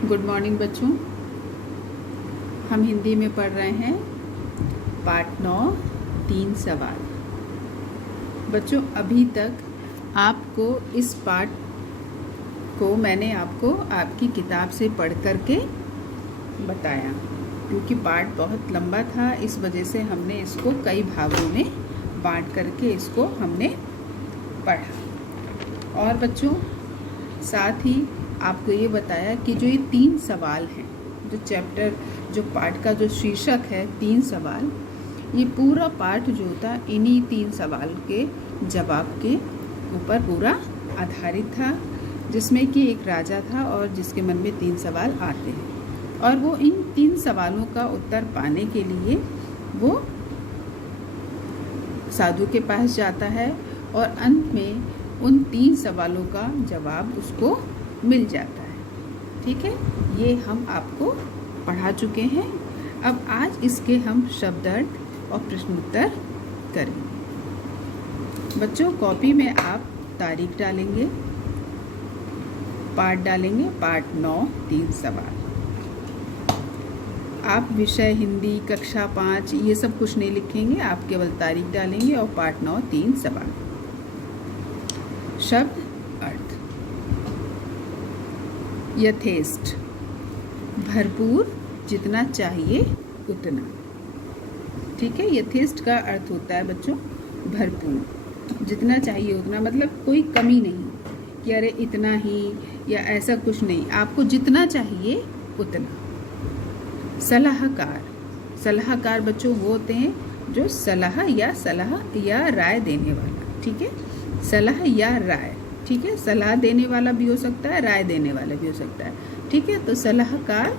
Good morning बच्चों। हम हिंदी में पढ़ रहे हैं पाठ 9 3 सवाल। बच्चों अभी तक आपको इस पाठ को मैंने आपको आपकी किताब से पढ़ करके बताया, क्योंकि पाठ बहुत लंबा था, इस वजह से हमने इसको कई भागों में बांट करके इसको हमने पढ़ा। और बच्चों साथ ही आपको ये बताया कि जो ये 3 सवाल हैं, जो पाठ का जो शीर्षक है 3 सवाल, ये पूरा पाठ जो था इन्हीं 3 सवाल के जवाब के ऊपर पूरा आधारित था, जिसमें कि एक राजा था और जिसके मन में 3 सवाल आते हैं और वो इन 3 सवालों का उत्तर पाने के लिए वो साधु के पास जाता है और अंत में उन 3 सवालों का जवाब उसको मिल जाता है। ठीक है, ये हम आपको पढ़ा चुके हैं। अब आज इसके हम शब्दार्थ और प्रश्नोत्तर करेंगे। बच्चों कॉपी में आप तारीख डालेंगे, पाठ डालेंगे, पाठ 9 3 सवाल। आप विषय हिंदी कक्षा 5 ये सब कुछ नहीं लिखेंगे, आप केवल तारीख डालेंगे और पाठ 9 3 सवाल। शब्द अर्थ: यथेष्ट, भरपूर, जितना चाहिए उतना। ठीक है, यथेष्ट का अर्थ होता है बच्चों भरपूर, जितना चाहिए उतना, मतलब कोई कमी नहीं कि अरे इतना ही या ऐसा कुछ नहीं, आपको जितना चाहिए उतना। सलाहकार, सलाहकार बच्चों वो होते हैं जो सलाह या राय देने वाला। ठीक है, सलाह या राय, ठीक है, सलाह देने वाला भी हो सकता है, राय देने वाला भी हो सकता है। ठीक है, तो सलाहकार,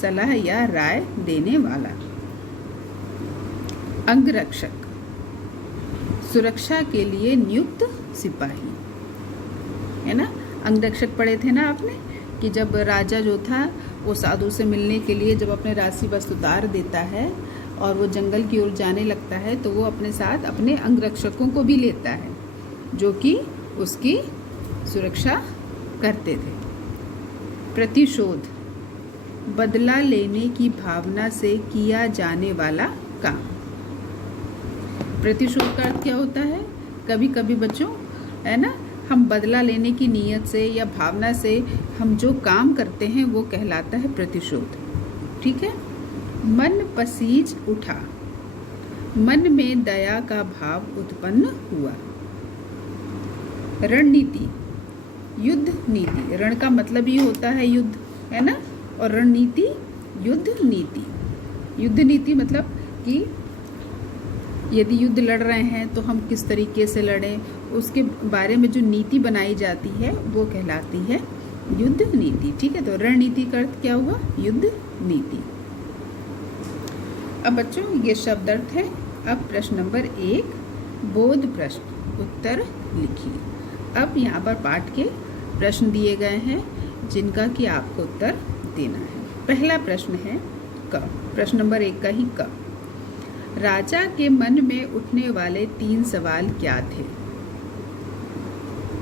सलाह या राय देने वाला। अंगरक्षक, सुरक्षा के लिए नियुक्त सिपाही, है ना। अंगरक्षक पढ़े थे ना आपने कि जब राजा जो था वो साधु से मिलने के लिए जब अपने राशि वस्त्र उतार देता है और वो जंगल की ओर जाने लगता है, तो वो अपने साथ अपने अंगरक्षकों को भी लेता है जो कि उसकी सुरक्षा करते थे। प्रतिशोध, बदला लेने की भावना से किया जाने वाला काम। प्रतिशोध का अर्थ क्या होता है? कभी कभी बच्चों, है ना, हम बदला लेने की नीयत से या भावना से हम जो काम करते हैं वो कहलाता है प्रतिशोध। ठीक है। मन पसीज उठा, मन में दया का भाव उत्पन्न हुआ। रणनीति, युद्ध नीति, रण का मतलब ही होता है युद्ध, है ना, और रणनीति युद्ध नीति। युद्ध नीति मतलब कि यदि युद्ध लड़ रहे हैं तो हम किस तरीके से लड़ें, उसके बारे में जो नीति बनाई जाती है वो कहलाती है युद्ध नीति। ठीक है, तो रणनीति का अर्थ क्या हुआ? युद्ध नीति। अब बच्चों ये शब्द अर्थ है। अब प्रश्न नंबर 1, बोध प्रश्न, उत्तर लिखिए। अब यहाँ पर पाठ के प्रश्न दिए गए हैं जिनका कि आपको उत्तर देना है। पहला प्रश्न है क, प्रश्न नंबर 1 का ही क। राजा के मन में उठने वाले 3 सवाल क्या थे?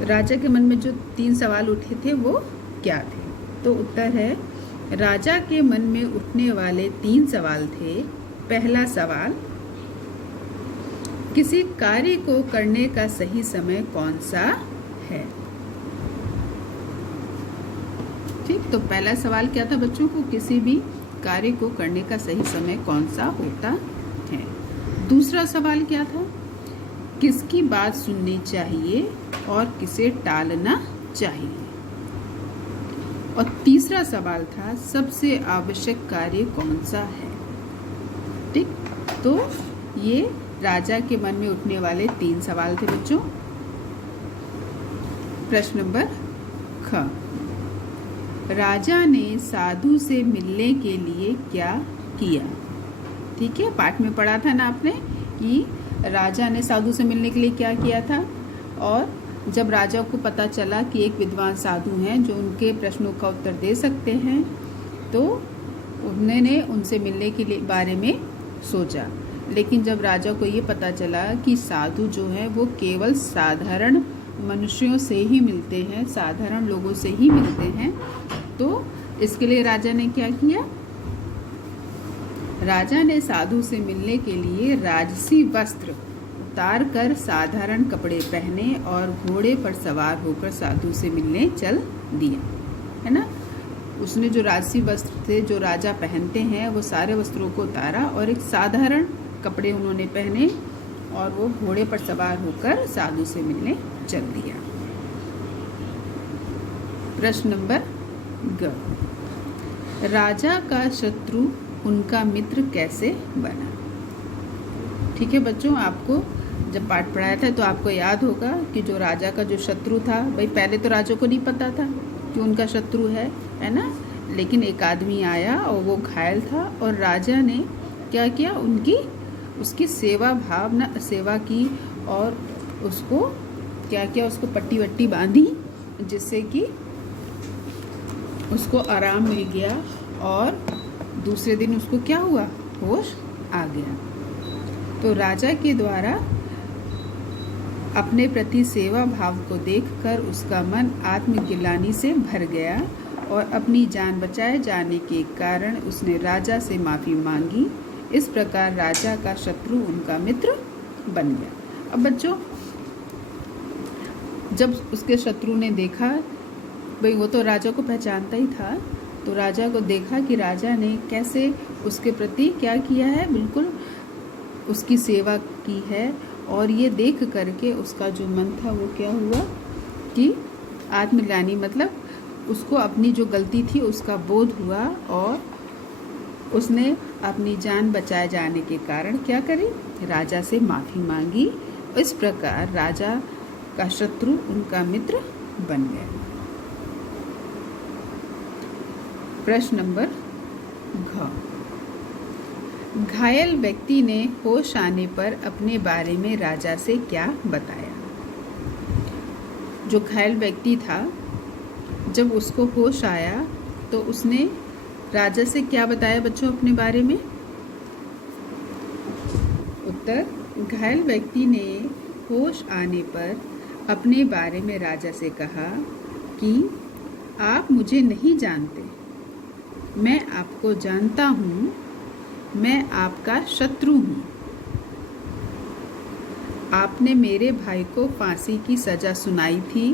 राजा के मन में जो 3 सवाल उठे थे वो क्या थे? तो उत्तर है, राजा के मन में उठने वाले 3 सवाल थे। पहला सवाल, किसी कार्य को करने का सही समय कौन सा है? ठीक, तो पहला सवाल क्या था बच्चों को? किसी भी कार्य को करने का सही समय कौन सा होता है। दूसरा सवाल क्या था? किसकी बात सुननी चाहिए और किसे टालना चाहिए। और तीसरा सवाल था, सबसे आवश्यक कार्य कौन सा है। ठीक, तो ये राजा के मन में उठने वाले 3 सवाल थे बच्चों। प्रश्न नंबर ख, राजा ने साधु से मिलने के लिए क्या किया? ठीक है, पाठ में पढ़ा था ना आपने कि राजा ने साधु से मिलने के लिए क्या किया था। और जब राजा को पता चला कि एक विद्वान साधु हैं जो उनके प्रश्नों का उत्तर दे सकते हैं, तो उन्होंने उनसे मिलने के लिए बारे में सोचा। लेकिन जब राजा को ये पता चला कि साधु जो हैं वो केवल साधारण मनुष्यों से ही मिलते हैं, साधारण लोगों से ही मिलते हैं, तो इसके लिए राजा ने क्या किया? राजा ने साधु से मिलने के लिए राजसी वस्त्र उतार कर साधारण कपड़े पहने और घोड़े पर सवार होकर साधु से मिलने चल दिया, है ना। उसने जो राजसी वस्त्र थे जो राजा पहनते हैं वो सारे वस्त्रों को उतारा और एक साधारण कपड़े उन्होंने पहने और वो घोड़े पर सवार होकर साधु से मिलने चल दिया। प्रश्न नंबर ग, राजा का शत्रु उनका मित्र कैसे बना? ठीक है बच्चों, आपको जब पाठ पढ़ाया था तो आपको याद होगा कि जो राजा का जो शत्रु था, भाई पहले तो राजा को नहीं पता था कि उनका शत्रु है ना, लेकिन एक आदमी आया और वो घायल था और राजा ने क्या किया, उसकी सेवा की और उसको क्या किया, उसको पट्टी वट्टी बांधी जिससे कि उसको आराम मिल गया और दूसरे दिन उसको क्या हुआ, होश आ गया। तो राजा के द्वारा अपने प्रति सेवा भाव को देखकर उसका मन आत्मग्लानि से भर गया और अपनी जान बचाए जाने के कारण उसने राजा से माफ़ी मांगी। इस प्रकार राजा का शत्रु उनका मित्र बन गया। अब बच्चों, जब उसके शत्रु ने देखा, भाई वो तो राजा को पहचानता ही था, तो राजा को देखा कि राजा ने कैसे उसके प्रति क्या किया है, बिल्कुल उसकी सेवा की है, और ये देख करके उसका जो मन था वो क्या हुआ कि आत्मग्लानि, मतलब उसको अपनी जो गलती थी उसका बोध हुआ और उसने अपनी जान बचाए जाने के कारण क्या करी, राजा से माफ़ी मांगी। इस प्रकार राजा का शत्रु उनका मित्र बन गया। प्रश्न नंबर घ, घायल व्यक्ति ने होश आने पर अपने बारे में राजा से क्या बताया? जो घायल व्यक्ति था, जब उसको होश आया तो उसने राजा से क्या बताया बच्चों अपने बारे में? उत्तर, घायल व्यक्ति ने होश आने पर अपने बारे में राजा से कहा कि आप मुझे नहीं जानते, मैं आपको जानता हूँ, मैं आपका शत्रु हूँ। आपने मेरे भाई को फांसी की सज़ा सुनाई थी,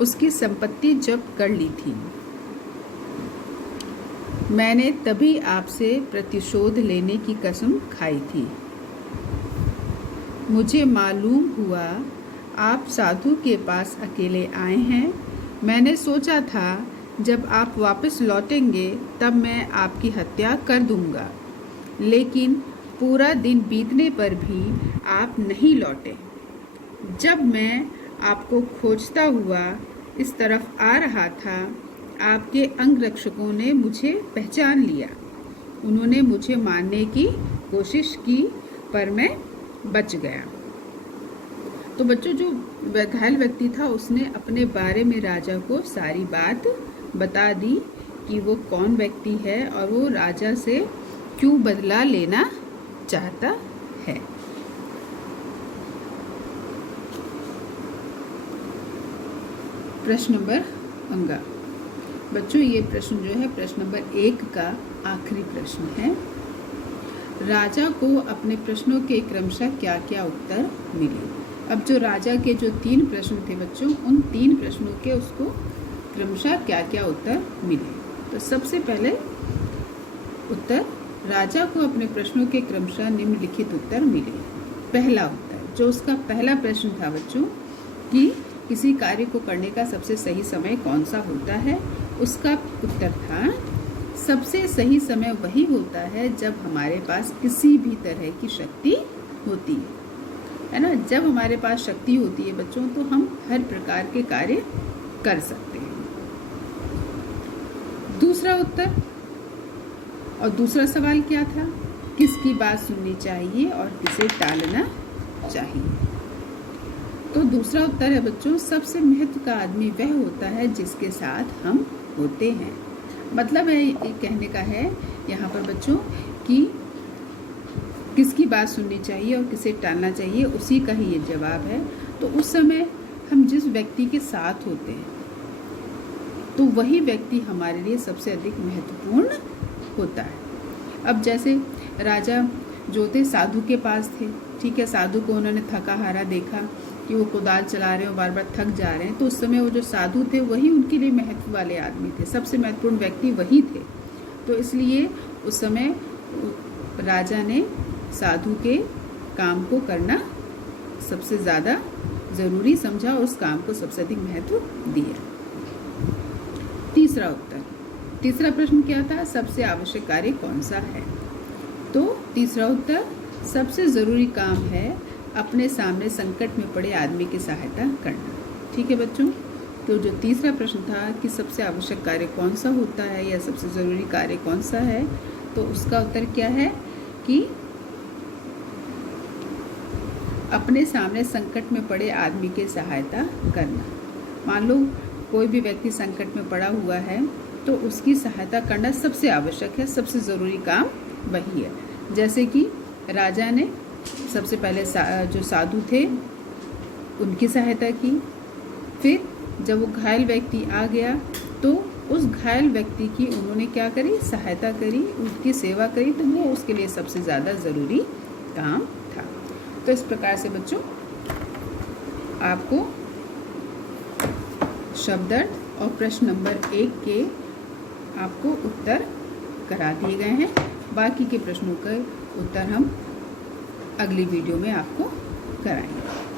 उसकी संपत्ति जब्त कर ली थी। मैंने तभी आपसे प्रतिशोध लेने की कसम खाई थी। मुझे मालूम हुआ आप साधु के पास अकेले आए हैं। मैंने सोचा था जब आप वापस लौटेंगे तब मैं आपकी हत्या कर दूंगा, लेकिन पूरा दिन बीतने पर भी आप नहीं लौटे। जब मैं आपको खोजता हुआ इस तरफ आ रहा था, आपके अंगरक्षकों ने मुझे पहचान लिया। उन्होंने मुझे मारने की कोशिश की पर मैं बच गया। तो बच्चों, जो घायल व्यक्ति था उसने अपने बारे में राजा को सारी बात बता दी कि वो कौन व्यक्ति है और वो राजा से क्यों बदला लेना चाहता है। प्रश्न नंबर अंगा, बच्चों ये प्रश्न जो है प्रश्न नंबर 1 का आखिरी प्रश्न है। राजा को अपने प्रश्नों के क्रमशः क्या क्या उत्तर मिले? अब जो राजा के जो 3 प्रश्न थे बच्चों, उन 3 प्रश्नों के उसको क्रमशः क्या क्या उत्तर मिले। तो सबसे पहले उत्तर, राजा को अपने प्रश्नों के क्रमशः निम्नलिखित उत्तर मिले। पहला उत्तर, जो उसका पहला प्रश्न था बच्चों कि किसी कार्य को करने का सबसे सही समय कौन सा होता है, उसका उत्तर था सबसे सही समय वही होता है जब हमारे पास किसी भी तरह की शक्ति होती है ना। जब हमारे पास शक्ति होती है बच्चों तो हम हर प्रकार के कार्य कर सकते हैं। दूसरा उत्तर, और दूसरा सवाल क्या था, किसकी बात सुननी चाहिए और किसे टालना चाहिए। तो दूसरा उत्तर है बच्चों, सबसे महत्व का आदमी वह होता है जिसके साथ हम होते हैं। मतलब है ये कहने का है यहाँ पर बच्चों कि किसकी बात सुननी चाहिए और किसे टालना चाहिए, उसी का ही ये जवाब है। तो उस समय हम जिस व्यक्ति के साथ होते हैं तो वही व्यक्ति हमारे लिए सबसे अधिक महत्वपूर्ण होता है। अब जैसे राजा जो थे साधु के पास थे, ठीक है, साधु को उन्होंने थका हारा देखा कि वो कुदाल चला रहे हैं और बार बार थक जा रहे हैं, तो उस समय वो जो साधु थे वही उनके लिए महत्व वाले आदमी थे, सबसे महत्वपूर्ण व्यक्ति वही थे। तो इसलिए उस समय राजा ने साधु के काम को करना सबसे ज़्यादा ज़रूरी समझा और उस काम को सबसे अधिक महत्व दिया। तीसरा प्रश्न क्या था? सबसे आवश्यक कार्य कौन सा है? तो तीसरा उत्तर सबसे ज़रूरी काम है अपने सामने संकट में पड़े आदमी की सहायता करना। ठीक है बच्चों, तो जो तीसरा प्रश्न था कि सबसे आवश्यक कार्य कौन सा होता है या सबसे ज़रूरी कार्य कौन सा है, तो उसका उत्तर क्या है कि अपने सामने संकट में पड़े आदमी की सहायता करना। मान लो कोई भी व्यक्ति संकट में पड़ा हुआ है तो उसकी सहायता करना सबसे आवश्यक है, सबसे ज़रूरी काम वही है। जैसे कि राजा ने सबसे पहले जो साधु थे उनकी सहायता की, फिर जब वो घायल व्यक्ति आ गया तो उस घायल व्यक्ति की उन्होंने क्या करी? सहायता करी, उसकी सेवा करी, तो वो उसके लिए सबसे ज़्यादा ज़रूरी काम था। तो इस प्रकार से बच्चों आपको शब्दार्थ और प्रश्न नंबर 1 के आपको उत्तर करा दिए गए हैं। बाकी के प्रश्नों के उत्तर हम अगली वीडियो में आपको कराएंगे।